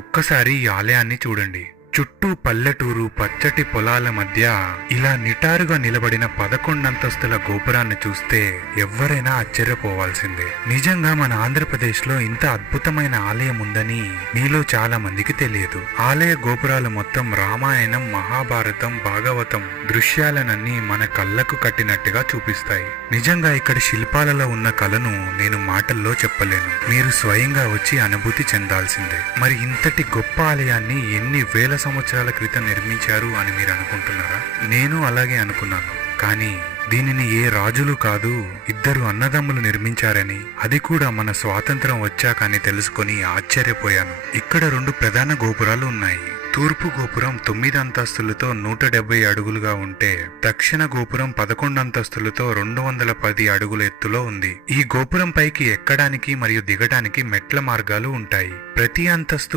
ఒక్కసారి ఈ ఆలయాన్ని చూడండి. చుట్టూ పల్లెటూరు, పచ్చటి పొలాల మధ్య ఇలా నిటారుగా నిలబడిన 11 అంతస్తుల గోపురాన్ని చూస్తే ఎవ్వరైనా ఆశ్చర్యపోవాల్సిందే. నిజంగా మన ఆంధ్రప్రదేశ్ లో ఇంత అద్భుతమైన ఆలయం ఉందని మీలో చాలా మందికి తెలియదు. ఆలయ గోపురాలు మొత్తం రామాయణం, మహాభారతం, భాగవతం దృశ్యాలనన్నీ మన కళ్ళకు కట్టినట్టుగా చూపిస్తాయి. నిజంగా ఇక్కడ శిల్పాలలో ఉన్న కళను నేను మాటల్లో చెప్పలేను. మీరు స్వయంగా వచ్చి అనుభూతి చెందాల్సిందే. మరి ఇంతటి గొప్ప ఆలయాన్ని ఎన్ని వేల సంవత్సరాల క్రితం నిర్మించారు అని మీరు అనుకుంటున్నారా? నేను అలాగే అనుకున్నాను. కానీ దీనిని ఏ రాజులు కాదు, 2 అన్నదమ్ములు నిర్మించారని, అది కూడా మన స్వాతంత్రం వచ్చాక అని తెలుసుకొని ఆశ్చర్యపోయాను. ఇక్కడ 2 ప్రధాన గోపురాలు ఉన్నాయి. తూర్పు గోపురం 9 అంతస్తులతో 170 అడుగులుగా ఉంటే, దక్షిణ గోపురం 11 అంతస్తులతో 210 అడుగుల ఎత్తులో ఉంది. ఈ గోపురం పైకి ఎక్కడానికి మరియు దిగడానికి మెట్ల మార్గాలు ఉంటాయి. ప్రతి అంతస్తు